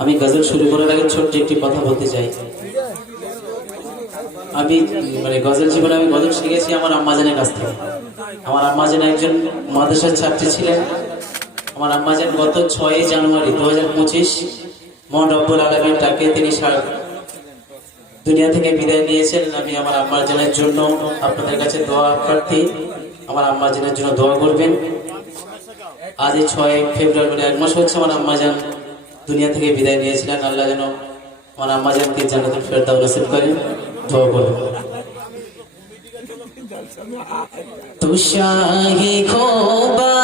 আমি গজল শুরু করার আগে ছোট্ট একটি কথা বলতে চাই। আমি গজল জীবনে আমি গজল শিখেছি আমার আম্মাজানের কাছ থেকে। আমার আম্মাজান একজন মাদ্রাসার ছাত্রী ছিলেন। আমার আম্মাজান গত 6 জানুয়ারি 2025 মহান রব্বুল আলামিন তাকে তিনি দুনিয়া থেকে বিদায় নিয়েছেন। আমি আমার আম্মাজানের জন্য আপনাদের কাছে দোয়া প্রার্থী। আমার আম্মাজানের জন্য দোয়া করবেন। আজ 6 ফেব্রুয়ারি 1 মাস হচ্ছে আমার আম্মাজান দুনিয়া থেকে বিদায় নিয়েছিলেন। আল্লাহ যেন আমার আম্মাজানকে জান্নাতুল ফেরদাউস নসিব করেন। দোয়া করবেন। तू शाही खोबा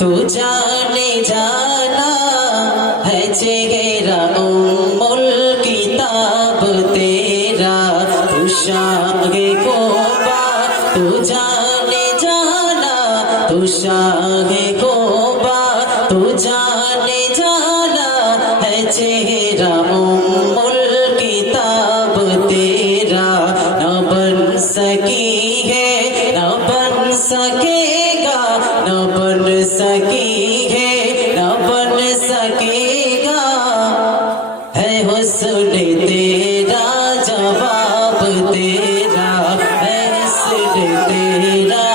तू जाने जाना है चेहरा उम्मुल किताब तेरा। तू शाही खोबा तू जाने जाना तू शाही खोबा तू जाने जाना है चेहरा उम्मुल किताब तेरा। न बन सकी सकेगा न बन सकी है न बन सकेगा है हुस्न तेरा जवाब तेरा है हुस्न तेरा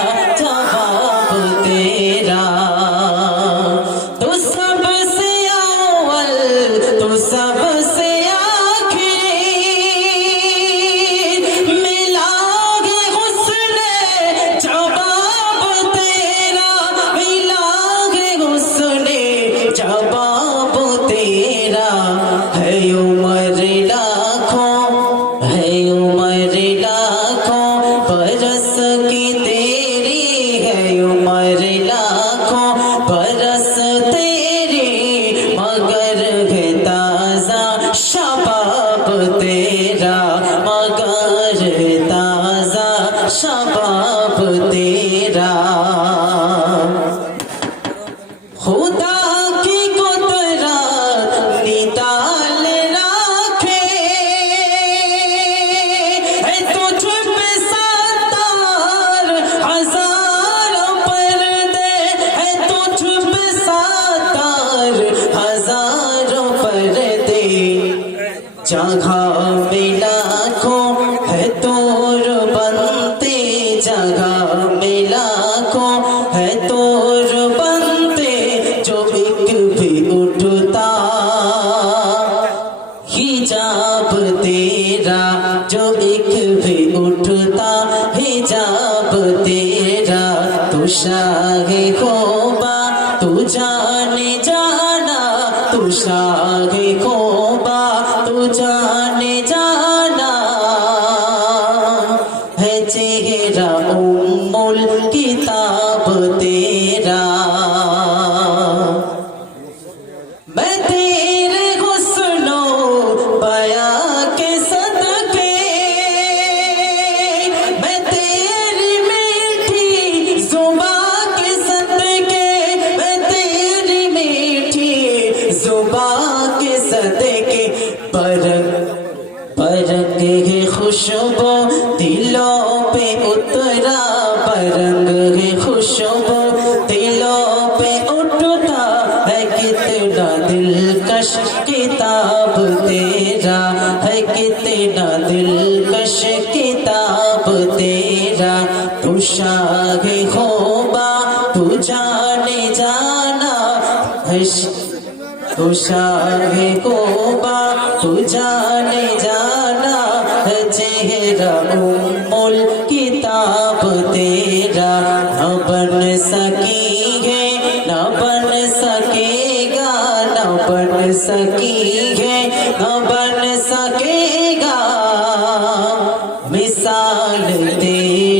जवाब तेरा। तू सबसे अव्वल तू सबसे जवाब तेरा है उम्र लाखों बरस की तेरी है उम्र लाखों बरस तेरी मगर है ताजा शबाब तेरा मगर ताजा शबाब तेरा। खुदा जगह में लाखों है तोर बनते जगह में लाखों है तोर बनते जो एक भी उठता हिजाब तेरा जो एक भी उठता हिजाब तेरा। तू शाहे खोबा तू जाने जाना तू शाहे खोबा तू जाने जाना है चेहरा उम्मुल किताब तेरा। मैं तेरे हुस्नो बया के सदके मैं तेरी मीठी जुबान के सदके मैं तेरी मीठी जुबान के सदके परक है खुशबू दिलों पे उतरा परंग है खुशबू दिलों पे उठता है कितना दिलकश किताब तेरा है कितना दिलकश किताब तेरा। तू शाहे खोबा तू जाने जाना तू शाहे खोबा तू जाने जाना है चेहरा उम्मुल किताब तेरा। न बन सकी है न बन सकेगा न बन सकी है न बन सकेगा मिसाल तेरी